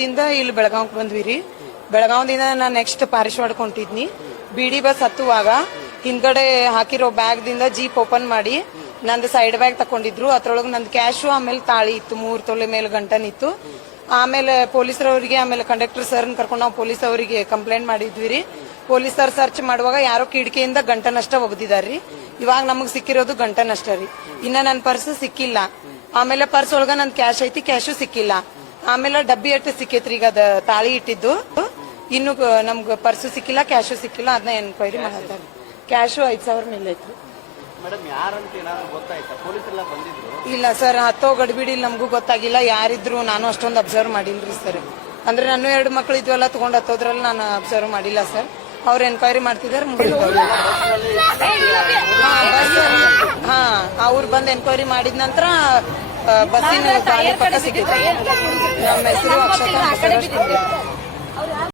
ದಿಂದ ಇಲ್ಲಿ ಬೆಳಗಾವ್ಗೆ ಬಂದ್ವಿ ರೀ ಬೆಳಗಾವದಿಂದ ನಾನು ನೆಕ್ಸ್ಟ್ ಪಾರಿಶ್ ಹೊಂಟಿದ್ನಿ ಬಿಡಿ ಬಸ್ ಹತ್ತುವಾಗ ಹಿಂದ್ಗಡೆ ಹಾಕಿರೋ ಬ್ಯಾಗ್ ದಿಂದ ಜೀಪ್ ಓಪನ್ ಮಾಡಿ ನಂದು ಸೈಡ್ ಬ್ಯಾಗ್ ತಕೊಂಡಿದ್ರು. ಅದ್ರೊಳಗೆ ನಂದು ಕ್ಯಾಶು ಆಮೇಲೆ ತಾಳಿ ಇತ್ತು. ಮೂರ್ ತೊಲೆ ಮೇಲೆ ಗಂಟನ್ ಇತ್ತು. ಆಮೇಲೆ ಪೊಲೀಸರವರಿಗೆ, ಆಮೇಲೆ ಕಂಡಕ್ಟರ್ ಸರ್ ಕರ್ಕೊಂಡು ನಾವು ಪೊಲೀಸ್ ಅವರಿಗೆ ಕಂಪ್ಲೇಂಟ್ ಮಾಡಿದ್ವಿ ರೀ ಪೊಲೀಸರು ಸರ್ಚ್ ಮಾಡುವಾಗ ಯಾರೋ ಕಿಟಕಿಯಿಂದ ಗಂಟನಷ್ಟ ಒಗ್ದಿದಾರ್ರಿ. ಇವಾಗ ನಮಗ್ ಸಿಕ್ಕಿರೋದು ಗಂಟನಷ್ಟ ರೀ. ಇನ್ನ ನನ್ನ ಪರ್ಸ್ ಸಿಕ್ಕಿಲ್ಲ. ಆಮೇಲೆ ಪರ್ಸ್ ಒಳಗ ನನ್ ಕ್ಯಾಶ್ ಐತಿ ಕ್ಯಾಶು ಸಿಕ್ಕಿಲ್ಲ. ಆಮೇಲೆ ಡಬ್ಬಿ ಅಟ್ಟು ಸಿಕ್ಕೈತ್ರಿ ಈಗ ಅದ ತಾಳಿ ಇಟ್ಟಿದ್ದು. ಇನ್ನು ನಮ್ಗ ಪರ್ಸು ಸಿಕ್ಕಿಲ್ಲ ಕ್ಯಾಶು ಸಿಕ್ಕಿಲ್ಲ ಅದನ್ನ ಎನ್ಕ್ವೈರಿ ಮಾಡತ್ತಾರೆ ಕ್ಯಾಶು ಐದ್ ಸಾವಿರ ಮೇಲೆ ಐತ್ರಿ. ಇಲ್ಲ ಸರ್ ಹತ್ತೋ ಗಡ್ಬಿಡಿ ನಮಗೂ ಗೊತ್ತಾಗಿಲ್ಲ. ಯಾರಿದ್ರು ನಾನು ಅಷ್ಟೊಂದು ಅಬ್ಸರ್ವ್ ಮಾಡಿಲ್ರಿ ಸರ್. ಅಂದ್ರೆ ನಾನು ಎರಡು ಮಕ್ಳು ಇದ್ವಲ್ಲ ತಗೊಂಡ್ ಹತ್ತೋದ್ರಲ್ಲಿ ನಾನು ಅಬ್ಸರ್ವ್ ಮಾಡಿಲ್ಲ ಸರ್. ಅವ್ರು ಎನ್ಕ್ವೈರಿ ಮಾಡ್ತಿದ್ದಾರೆ ಹಾ ಅವ್ರು ಬಂದು ಎನ್ಕ್ವೈರಿ ಮಾಡಿದ ನಂತರ ಬಸ್ಸಿನ ಗಾಳಿ ಪಕ್ಕ ಸಿಕ್ಕಿತ್ತು ನಮ್ಮ ಹೆಸರು ಅಕ್ಷತಾ